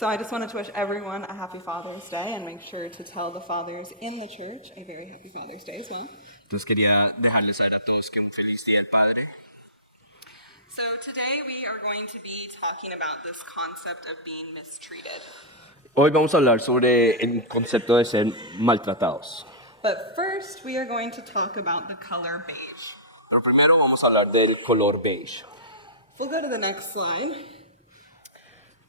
So I just wanted to wish everyone a happy Father's Day and make sure to tell the fathers in the church a very happy Father's Day as well. Entonces quería dejarles saber a todos que un feliz Día del Padre. So today we are going to be talking about this concept of being mistreated. Hoy vamos a hablar sobre el concepto de ser maltratados. But first we are going to talk about the color beige. Pero primero vamos a hablar del color beige. We'll go to the next slide.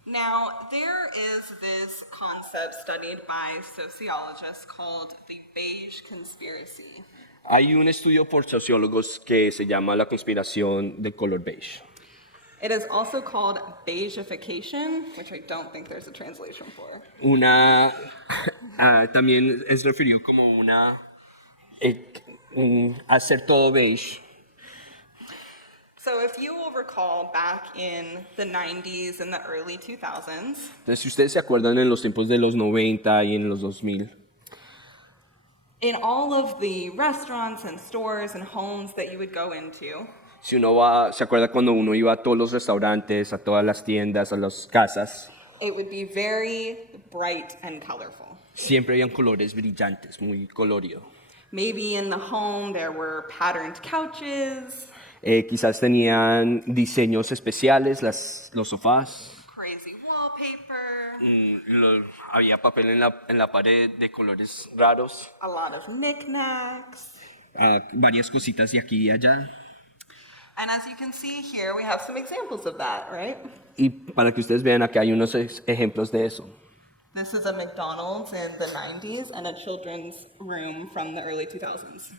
Now, there is this concept studied by sociologists called the beige conspiracy. Hay un estudio por sociólogos que se llama la conspiración del color beige. It is also called beigeification, which I don't think there's a translation for. También es referido como hacer todo beige. So if you will recall back in the 90s and the early 2000s, Entonces, si ustedes se acuerdan en los tiempos de los 90 y en los 2000, in all of the restaurants and stores and homes that you would go into, si uno se acuerda cuando uno iba a todos los restaurantes, a todas las tiendas, a las casas, it would be very bright and colorful. siempre habían colores brillantes, muy colorido. Maybe in the home there were patterned couches, Quizás tenían diseños especiales, los sofás. crazy wallpaper, Había papel en la pared de colores raros. a lot of knickknacks. Varias cositas de aquí y allá. And as you can see here, we have some examples of that, right? Y para que ustedes vean, aquí hay unos ejemplos de eso. This is a McDonald's in the 90s and a children's room from the early 2000s.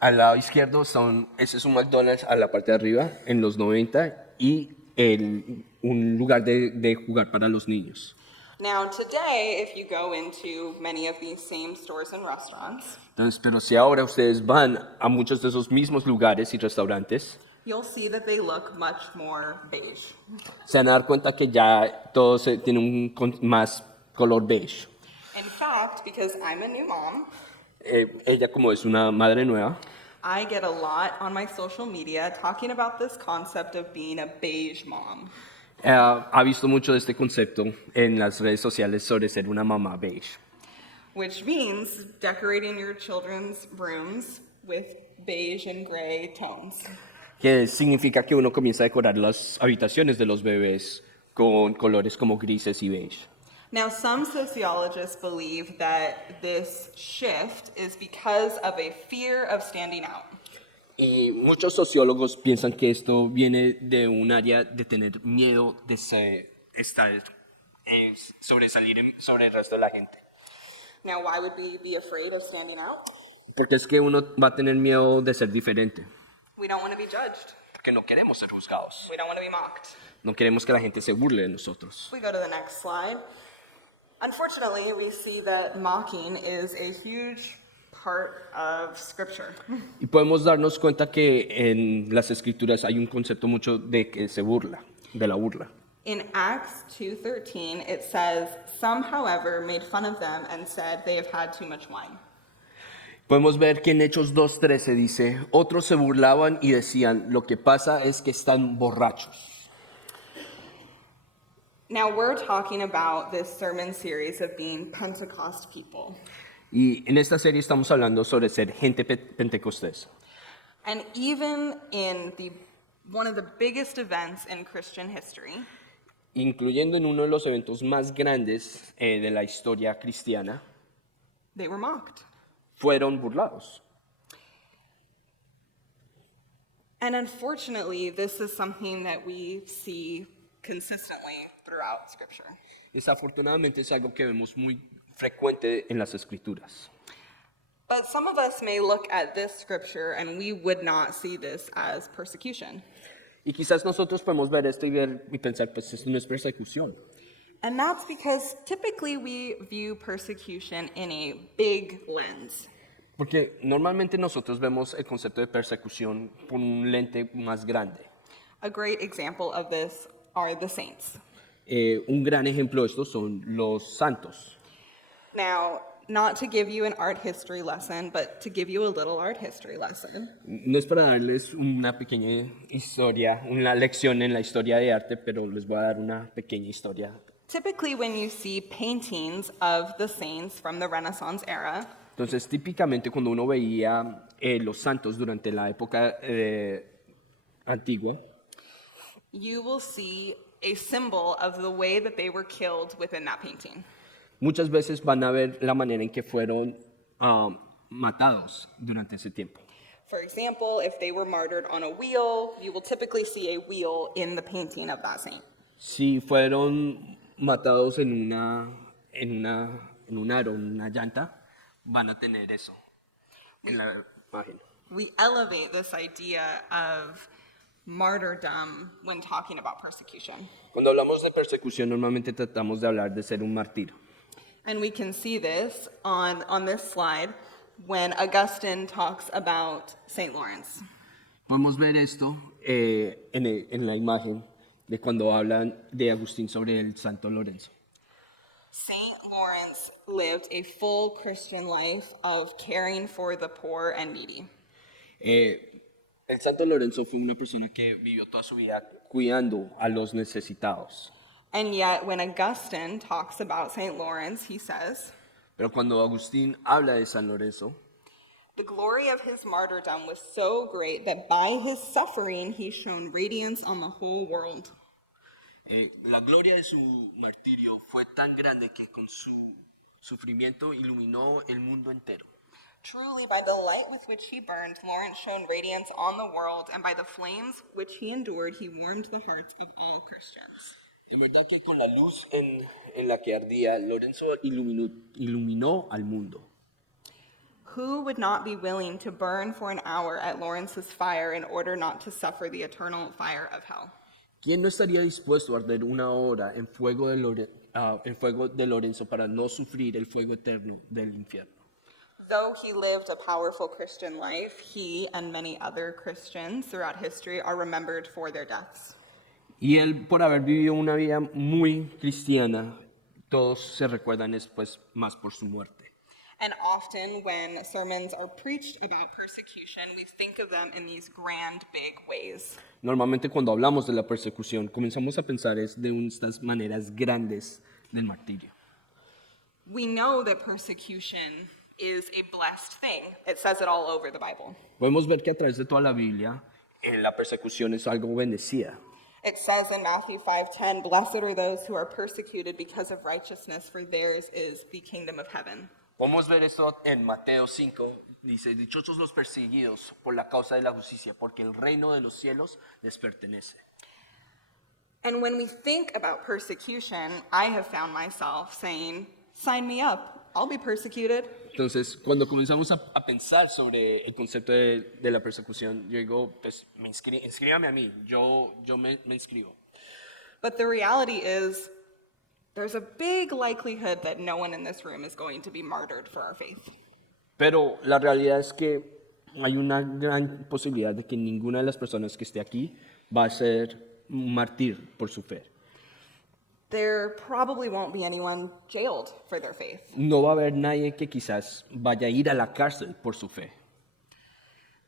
Al lado izquierdo ese es un McDonald's a la parte de arriba en los 90 y un lugar de jugar para los niños. Now today, if you go into many of these same stores and restaurants, Entonces, pero si ahora ustedes van a muchos de esos mismos lugares y restaurantes, you'll see that they look much more beige. se van a dar cuenta que ya todo tiene más color beige. In fact, because I'm a new mom, Ella, como es una madre nueva, I get a lot on my social media talking about this concept of being a beige mom. ha visto mucho de este concepto en las redes sociales sobre ser una mamá beige. Which means decorating your children's rooms with beige and gray tones. Que significa que uno comienza a decorar las habitaciones de los bebés con colores como grises y beige. Now, some sociologists believe that this shift is because of a fear of standing out. Y muchos sociólogos piensan que esto viene de un área de tener miedo de sobresalir sobre el resto de la gente. Now, why would we be afraid of standing out? Porque es que uno va a tener miedo de ser diferente. We don't want to be judged. Porque no queremos ser juzgados. We don't want to be mocked. No queremos que la gente se burle de nosotros. We go to the next slide. Unfortunately, we see that mocking is a huge part of Scripture. Y podemos darnos cuenta que en las escrituras hay un concepto mucho de que se burla, de la burla. In Acts 2:13, it says, "Some, however, made fun of them and said they have had too much wine." Podemos ver que en Hechos 2:13 dice, otros se burlaban y decían, lo que pasa es que están borrachos. Now, we're talking about this sermon series of being Pentecost people. Y en esta serie estamos hablando sobre ser gente pentecostés. And even in one of the biggest events in Christian history, Incluyendo en uno de los eventos más grandes de la historia cristiana, they were mocked. fueron burlados. And unfortunately, this is something that we see consistently throughout Scripture. Desafortunadamente es algo que vemos muy frecuente en las escrituras. But some of us may look at this Scripture and we would not see this as persecution. Y quizás nosotros podemos ver esto y pensar, pues esto no es persecución. And that's because typically we view persecution in a big lens. Porque normalmente nosotros vemos el concepto de persecución por un lente más grande. A great example of this are the saints. Un gran ejemplo de esto son los santos. Now, not to give you an art history lesson, but to give you a little art history lesson. No es para darles una pequeña historia, una lección en la historia de arte, pero les voy a dar una pequeña historia. Typically, when you see paintings of the saints from the Renaissance era, Entonces, típicamente cuando uno veía los santos durante la época antigua, you will see a symbol of the way that they were killed within that painting. muchas veces van a ver la manera en que fueron matados durante ese tiempo. For example, if they were martyred on a wheel, you will typically see a wheel in the painting of that saint. Si fueron matados en un aro, en una llanta, van a tener eso en la imagen. We elevate this idea of martyrdom when talking about persecution. Cuando hablamos de persecución, normalmente tratamos de hablar de ser un mártir. And we can see this on this slide when Augustine talks about St. Lawrence. Podemos ver esto en la imagen de cuando hablan de Agustín sobre el Santo Lorenzo. St. Lawrence lived a full Christian life of caring for the poor and needy. El Santo Lorenzo fue una persona que vivió toda su vida cuidando a los necesitados. And yet, when Augustine talks about St. Lawrence, he says, Pero cuando Agustín habla de San Lorenzo, the glory of his martyrdom was so great that by his suffering he shone radiance on the whole world. la gloria de su martirio fue tan grande que con su sufrimiento iluminó el mundo entero. Truly, by the light with which he burned, Lawrence shone radiance on the world, and by the flames which he endured, he warmed the hearts of all Christians. En verdad que con la luz en la que ardía, Lorenzo iluminó al mundo. Who would not be willing to burn for an hour at Lawrence's fire in order not to suffer the eternal fire of hell? ¿Quién no estaría dispuesto a arder una hora en fuego de Lorenzo para no sufrir el fuego eterno del infierno? Though he lived a powerful Christian life, he and many other Christians throughout history are remembered for their deaths. Y él, por haber vivido una vida muy cristiana, todos se recuerdan después más por su muerte. And often when sermons are preached about persecution, we think of them in these grand, big ways. Normalmente cuando hablamos de la persecución, comenzamos a pensar es de estas maneras grandes del martirio. We know that persecution is a blessed thing. It says it all over the Bible. Podemos ver que a través de toda la Biblia, la persecución es algo bendecida. It says in Matthew 5:10, "Blessed are those who are persecuted because of righteousness, for theirs is the kingdom of heaven." Podemos ver esto en Mateo 5, dice, dichosos los perseguidos por la causa de la justicia, porque el reino de los cielos les pertenece. And when we think about persecution, I have found myself saying, "Sign me up. I'll be persecuted." Entonces, cuando comenzamos a pensar sobre el concepto de la persecución, yo digo, pues inscríbame a mí, yo me inscribo. But the reality is, there's a big likelihood that no one in this room is going to be martyred for our faith. Pero la realidad es que hay una gran posibilidad de que ninguna de las personas que esté aquí va a ser un mártir por su fe. There probably won't be anyone jailed for their faith. No va a haber nadie que quizás vaya a ir a la cárcel por su fe.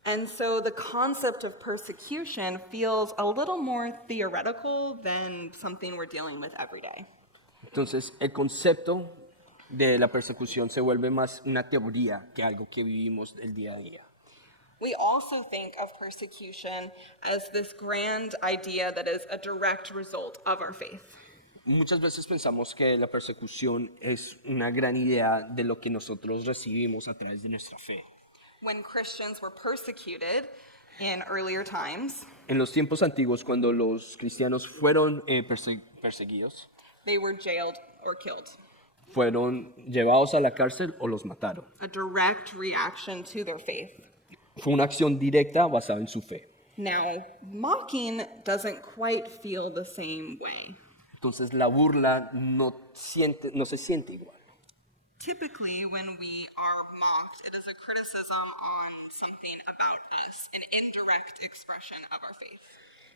And so the concept of persecution feels a little more theoretical than something we're dealing with every day. Entonces, el concepto de la persecución se vuelve más una teoría que algo que vivimos el día a día. We also think of persecution as this grand idea that is a direct result of our faith. Muchas veces pensamos que la persecución es una gran idea de lo que nosotros recibimos a través de nuestra fe. When Christians were persecuted in earlier times, En los tiempos antiguos, cuando los cristianos fueron perseguidos, they were jailed or killed. fueron llevados a la cárcel o los mataron. A direct reaction to their faith. Fue una acción directa basada en su fe. Now, mocking doesn't quite feel the same way. Entonces la burla no se siente igual. Typically, when we are mocked, it is a criticism on something about us, an indirect expression of our faith.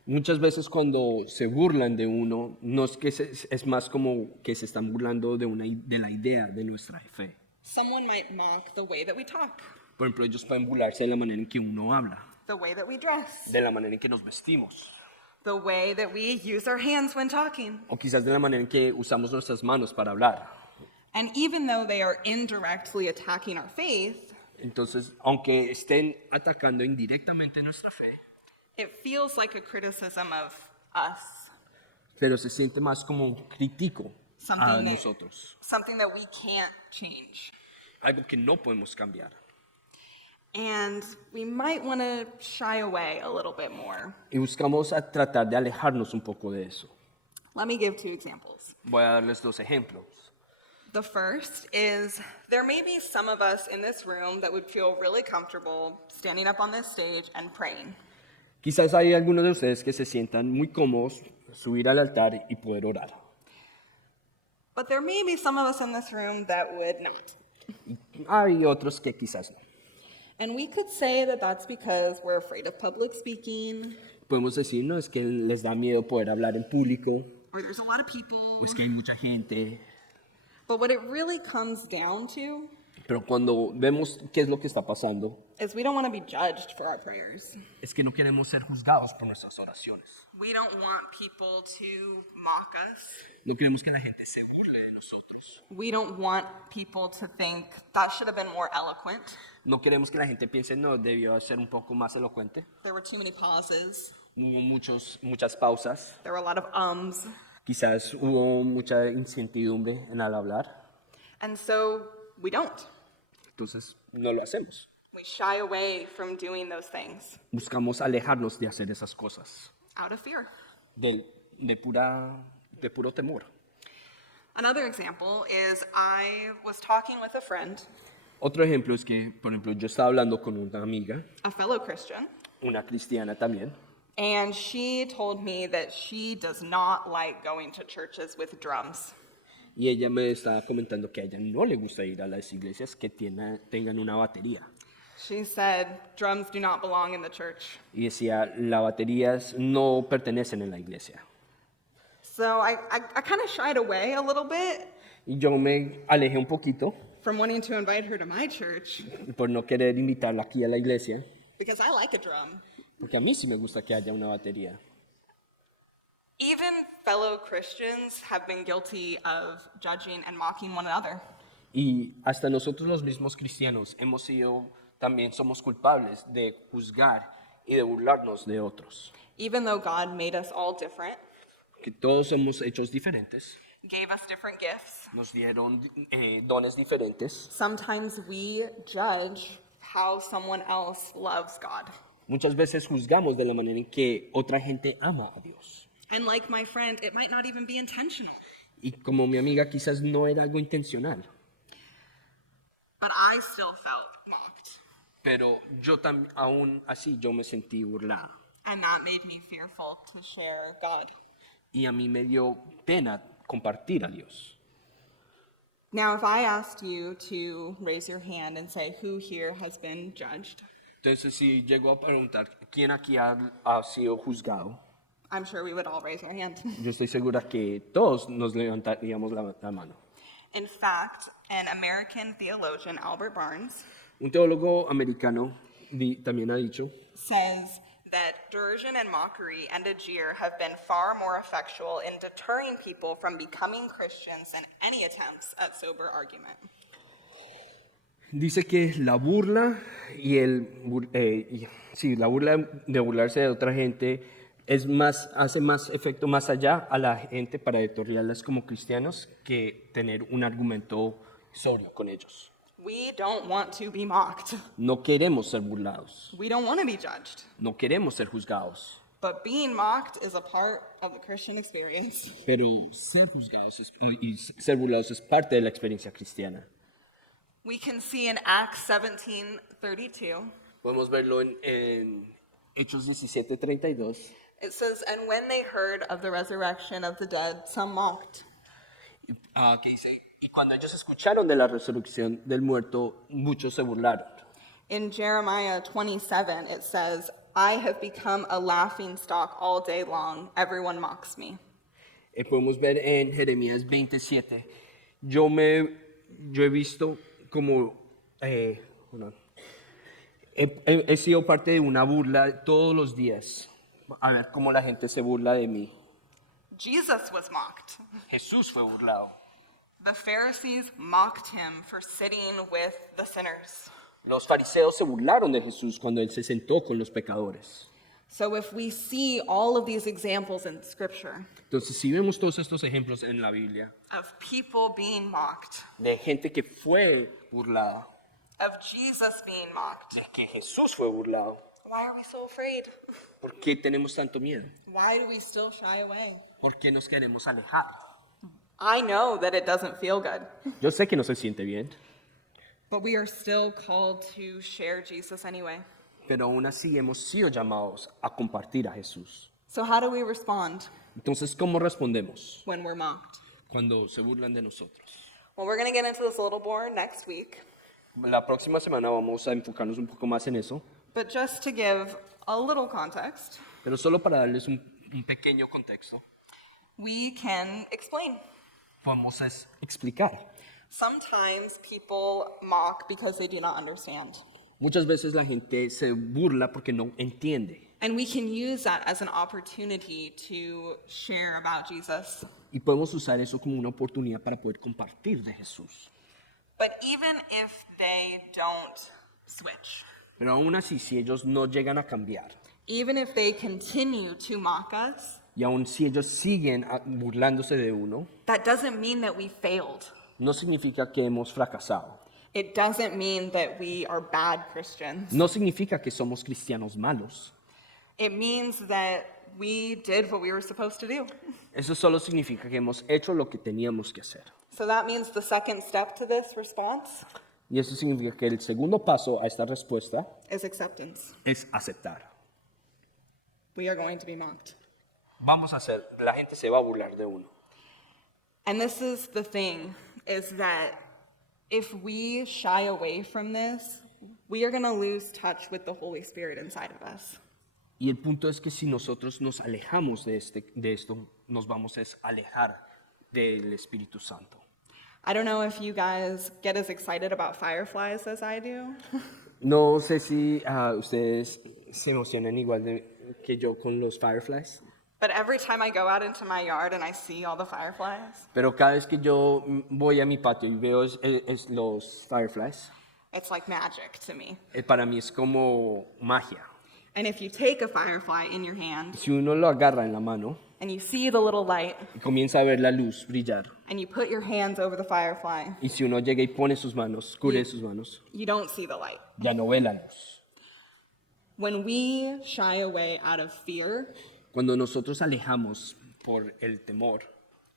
Muchas veces cuando se burlan de uno, no es que es más como que se están burlando de la idea de nuestra fe. Someone might mock the way that we talk, Por ejemplo, ellos pueden burlarse de la manera en que uno habla, the way that we dress, de la manera en que nos vestimos, the way that we use our hands when talking. o quizás de la manera en que usamos nuestras manos para hablar. And even though they are indirectly attacking our faith, Entonces, aunque estén atacando indirectamente nuestra fe, it feels like a criticism of us, pero se siente más como un crítico a something nosotros, something that we can't change. algo que no podemos cambiar. And we might want to shy away a little bit more. Y buscamos a tratar de alejarnos un poco de eso. Let me give 2 examples. Voy a darles 2 ejemplos. The first is there may be some of us in this room that would feel really comfortable standing up on this stage and praying. Quizás hay algunos de ustedes que se sientan muy cómodos subir al altar y poder orar. But there may be some of us in this room that would not. Hay otros que quizás no. And we could say that that's because we're afraid of public speaking, Podemos decir, no, es que les da miedo poder hablar en público, or there's a lot of people. o es que hay mucha gente. But what it really comes down to Pero cuando vemos qué es lo que está pasando, is we don't want to be judged for our prayers. es que no queremos ser juzgados por nuestras oraciones. We don't want people to mock us. No queremos que la gente se burle de nosotros. We don't want people to think that should have been more eloquent. No queremos que la gente piense, no, debió ser un poco más elocuente. There were too many pauses. Hubo muchas pausas. There were a lot of ums. Quizás hubo mucha incertidumbre en al hablar. And so we don't. Entonces, no lo hacemos. We shy away from doing those things Buscamos alejarnos de hacer esas cosas. out of fear. De puro temor. Another example is I was talking with a friend, Otro ejemplo es que, por ejemplo, yo estaba hablando con una amiga, a fellow Christian, una cristiana también, and she told me that she does not like going to churches with drums. y ella me estaba comentando que a ella no le gusta ir a las iglesias que tengan una batería. She said drums do not belong in the church. Y decía, las baterías no pertenecen en la iglesia. So I kind of shied away a little bit Y yo me alejé un poquito from wanting to invite her to my church por no querer invitarla aquí a la iglesia, because I like a drum. porque a mí sí me gusta que haya una batería. Even fellow Christians have been guilty of judging and mocking one another. Y hasta nosotros los mismos cristianos también somos culpables de juzgar y de burlarnos de otros. Even though God made us all different, Que todos somos hechos diferentes, gave us different gifts, nos dieron dones diferentes. sometimes we judge how someone else loves God. Muchas veces juzgamos de la manera en que otra gente ama a Dios. And like my friend, it might not even be intentional. Y como mi amiga quizás no era algo intencional, But I still felt mocked. pero aún así yo me sentí burlada. And that made me fearful to share God. Y a mí me dio pena compartir a Dios. Now, if I asked you to raise your hand and say, who here has been judged? Entonces, si llego a preguntar quién aquí ha sido juzgado, I'm sure we would all raise our hand. yo estoy segura que todos nos levantaríamos la mano. In fact, an American theologian, Albert Barnes, Un teólogo americano también ha dicho says that derision and mockery and a jeer have been far more effectual in deterring people from becoming Christians than any attempts at sober argument. Dice que la burla la burla de burlarse de otra gente hace más efecto más allá a la gente para deterrarlas como cristianos que tener un argumento sobrio con ellos. We don't want to be mocked. No queremos ser burlados, We don't want to be judged. no queremos ser juzgados, But being mocked is a part of the Christian experience. pero ser juzgados y ser burlados es parte de la experiencia cristiana. We can see in Acts 17:32, Podemos verlo en Hechos 17:32. it says, "And when they heard of the resurrection of the dead, some mocked." Que dice, y cuando ellos escucharon de la resurrección del muerto, muchos se burlaron. In Jeremiah 27, it says, "I have become a laughing stock all day long. Everyone mocks me." Podemos ver en Jeremías 27, yo he visto como, hold on. He sido parte de una burla todos los días. A ver cómo la gente se burla de mí. Jesus was mocked. Jesús fue burlado. The Pharisees mocked him for sitting with the sinners. Los fariseos se burlaron de Jesús cuando él se sentó con los pecadores. So if we see all of these examples in Scripture Entonces, si vemos todos estos ejemplos en la Biblia of people being mocked, de gente que fue burlada, of Jesus being mocked, de que Jesús fue burlado, why are we so afraid? ¿por qué tenemos tanto miedo? Why do we still shy away? ¿Por qué nos queremos alejar? I know that it doesn't feel good, Yo sé que no se siente bien, but we are still called to share Jesus anyway. pero aún así hemos sido llamados a compartir a Jesús. So how do we respond Entonces, ¿cómo respondemos when we're mocked? cuando se burlan de nosotros? Well, we're going to get into this a little more next week, La próxima semana vamos a enfocarnos un poco más en eso, but just to give a little context, pero solo para darles un pequeño contexto, we can explain. vamos a explicar. Sometimes people mock because they do not understand. Muchas veces la gente se burla porque no entiende. And we can use that as an opportunity to share about Jesus. Y podemos usar eso como una oportunidad para poder compartir de Jesús. But even if they don't switch, Pero aún así, si ellos no llegan a cambiar, even if they continue to mock us, y aún si ellos siguen burlándose de uno, that doesn't mean that we failed. no significa que hemos fracasado. It doesn't mean that we are bad Christians. No significa que somos cristianos malos. It means that we did what we were supposed to do. Eso solo significa que hemos hecho lo que teníamos que hacer. So that means the second step to this response Y eso significa que el segundo paso a esta respuesta is acceptance. es aceptar. We are going to be mocked. La gente se va a burlar de uno. And this is the thing, is that if we shy away from this, we are going to lose touch with the Holy Spirit inside of us. Y el punto es que si nosotros nos alejamos de esto, nos vamos a alejar del Espíritu Santo. I don't know if you guys get as excited about fireflies as I do. No sé si ustedes se emocionan igual que yo con los fireflies, But every time I go out into my yard and I see all the fireflies, pero cada vez que yo voy a mi patio y veo los fireflies, it's like magic to me. para mí es como magia. And if you take a firefly in your hand Si uno lo agarra en la mano and you see the little light y comienza a ver la luz brillar, and you put your hands over the firefly, y si uno llega y pone sus manos, cubre sus manos, you don't see the light. ya no ve la luz. When we shy away out of fear, Cuando nosotros alejamos por el temor,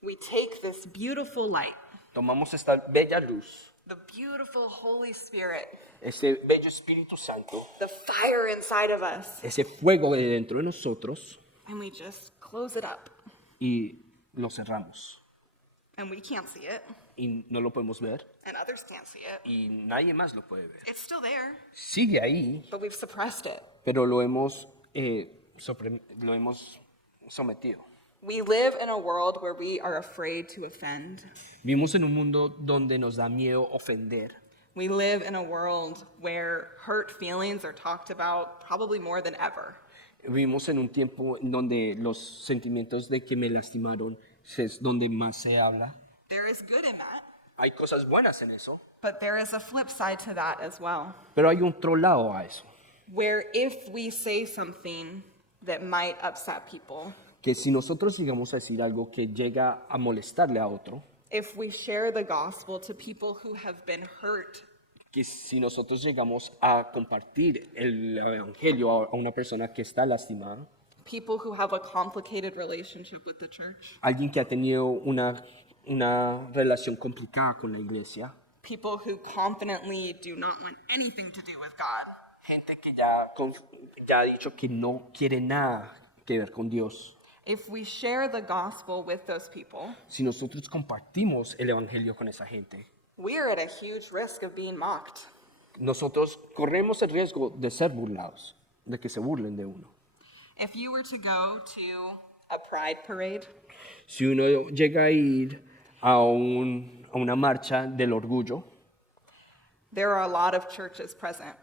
we take this beautiful light, tomamos esta bella luz, the beautiful Holy Spirit, este bello Espíritu Santo, the fire inside of us, ese fuego de dentro de nosotros, and we just close it up. y lo cerramos. And we can't see it, Y no lo podemos ver, and others can't see it. y nadie más lo puede ver. It's still there, Sigue ahí, but we've suppressed it. pero lo hemos sometido. We live in a world where we are afraid to offend. Vivimos en un mundo donde nos da miedo ofender. We live in a world where hurt feelings are talked about probably more than ever. Vivimos en un tiempo en donde los sentimientos de que me lastimaron es donde más se habla. There is good in that, Hay cosas buenas en eso, but there is a flip side to that as well, pero hay otro lado a eso. where if we say something that might upset people, Que si nosotros llegamos a decir algo que llega a molestarle a otro, if we share the gospel to people who have been hurt, que si nosotros llegamos a compartir el evangelio a una persona que está lastimada, people who have a complicated relationship with the church, alguien que ha tenido una relación complicada con la iglesia, people who confidently do not want anything to do with God, gente que ya ha dicho que no quiere nada que ver con Dios. if we share the gospel with those people, Si nosotros compartimos el evangelio con esa gente, we are at a huge risk of being mocked. nosotros corremos el riesgo de ser burlados, de que se burlen de uno. If you were to go to a pride parade, Si uno llega a ir a una marcha del orgullo, There are a lot of churches present.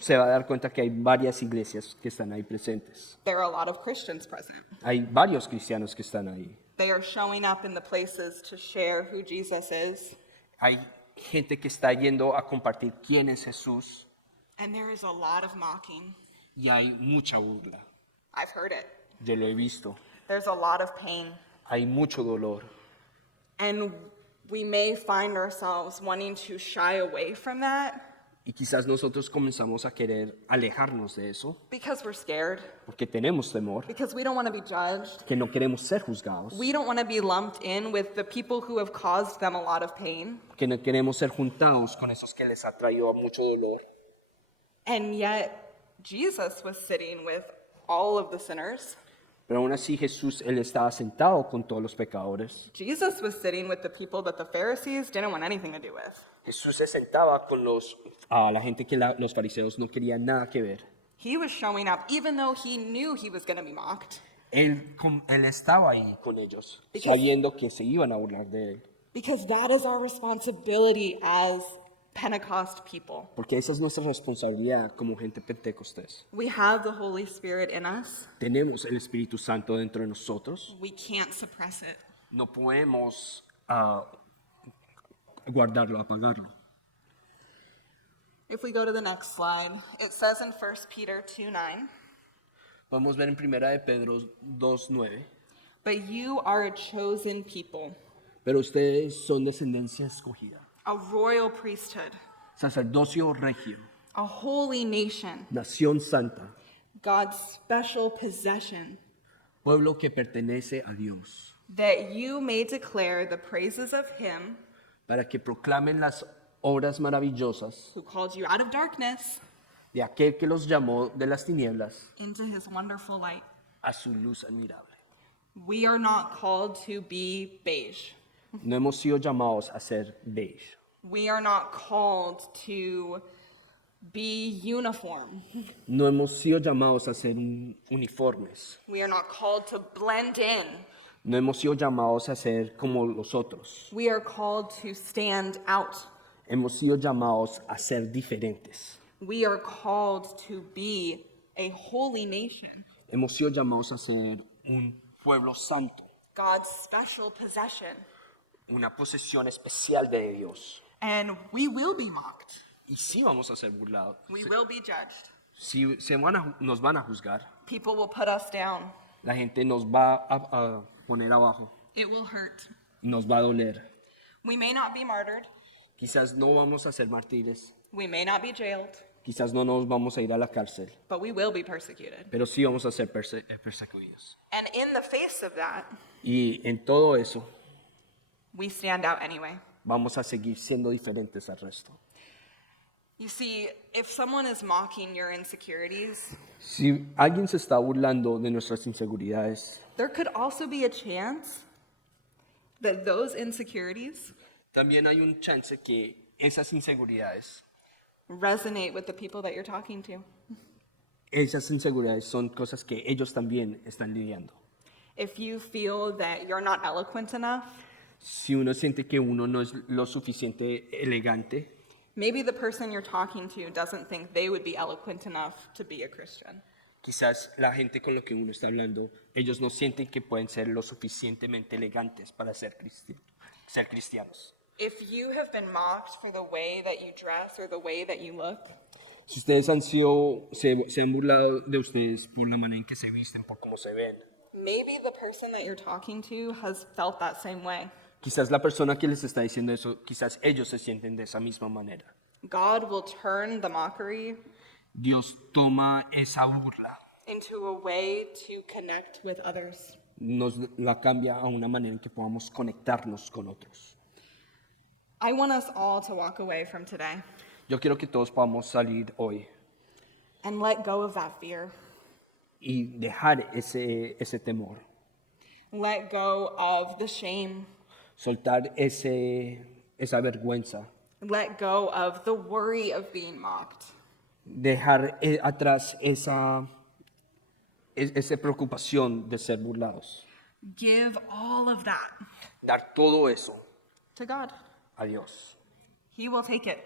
Se va a dar cuenta que hay varias iglesias que están ahí presentes. There are a lot of Christians present. Hay varios cristianos que están ahí. They are showing up in the places to share who Jesus is. Hay gente que está yendo a compartir quién es Jesús And there is a lot of mocking. y hay mucha burla. I've heard it. Yo lo he visto. There's a lot of pain. Hay mucho dolor. And we may find ourselves wanting to shy away from that Y quizás nosotros comenzamos a querer alejarnos de eso because we're scared, porque tenemos temor, because we don't want to be judged. que no queremos ser juzgados, We don't want to be lumped in with the people who have caused them a lot of pain. que no queremos ser juntados con esos que les ha traído mucho dolor. And yet, Jesus was sitting with all of the sinners. Pero aún así Jesús, Él estaba sentado con todos los pecadores. Jesus was sitting with the people that the Pharisees didn't want anything to do with. Jesús se sentaba con la gente que los fariseos no querían nada que ver. He was showing up even though he knew he was going to be mocked. Él estaba ahí con ellos, Because- sabiendo que se iban a burlar de Él. Because that is our responsibility as Pentecost people. Porque esa es nuestra responsabilidad como gente pentecostés. We have the Holy Spirit in us. Tenemos el Espíritu Santo dentro de nosotros. We can't suppress it. No podemos guardarlo, apagarlo. If we go to the next slide, it says in 1 Peter 2:9, Podemos ver en Primera de Pedro 2:9. but you are a chosen people, Pero ustedes son descendencia escogida, a royal priesthood, sacerdocio regio, a holy nation, nación santa, God's special possession, pueblo que pertenece a Dios, that you may declare the praises of him para que proclamen las obras maravillosas who called you out of darkness de aquel que los llamó de las tinieblas into his wonderful light. a su luz admirable. We are not called to be beige. No hemos sido llamados a ser beige. We are not called to be uniform. No hemos sido llamados a ser uniformes. We are not called to blend in. No hemos sido llamados a ser como los otros. We are called to stand out. Hemos sido llamados a ser diferentes. We are called to be a holy nation, Hemos sido llamados a ser un pueblo santo, God's special possession. una posesión especial de Dios. And we will be mocked. Y sí vamos a ser burlados. We will be judged. Sí nos van a juzgar. People will put us down. La gente nos va a poner abajo. It will hurt. Nos va a doler. We may not be martyred. Quizás no vamos a ser mártires. We may not be jailed, Quizás no nos vamos a ir a la cárcel. but we will be persecuted. Pero sí vamos a ser perseguidos. And in the face of that, Y en todo eso we stand out anyway. vamos a seguir siendo diferentes al resto. You see, if someone is mocking your insecurities, Si alguien se está burlando de nuestras inseguridades, there could also be a chance that those insecurities también hay un chance que esas inseguridades, resonate with the people that you're talking to. son cosas que ellos también están lidiando. If you feel that you're not eloquent enough, Si uno siente que uno no es lo suficiente elegante, maybe the person you're talking to doesn't think they would be eloquent enough to be a Christian. quizás la gente con la que uno está hablando, ellos no sienten que pueden ser lo suficientemente elegantes para ser cristianos. If you have been mocked for the way that you dress or the way that you look, Si ustedes se han burlado de ustedes por la manera en que se visten, por cómo se ven, maybe the person that you're talking to has felt that same way. quizás la persona que les está diciendo eso, quizás ellos se sienten de esa misma manera. God will turn the mockery Dios toma esa burla, into a way to connect with others. nos la cambia a una manera en que podamos conectarnos con otros. I want us all to walk away from today Yo quiero que todos podamos salir hoy and let go of that fear. y dejar ese temor, Let go of the shame. soltar esa vergüenza, Let go of the worry of being mocked. dejar atrás esa preocupación de ser burlados, Give all of that dar todo eso to God. a Dios. He will take it.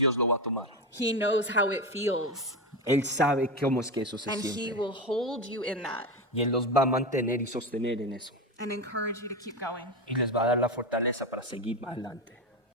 Dios lo va a tomar. He knows how it feels, Él sabe cómo es que eso se and He siente. will hold you in that Y Él los va a mantener y sostener en eso. and encourage you to keep going. Y les va a dar la fortaleza para seguir adelante.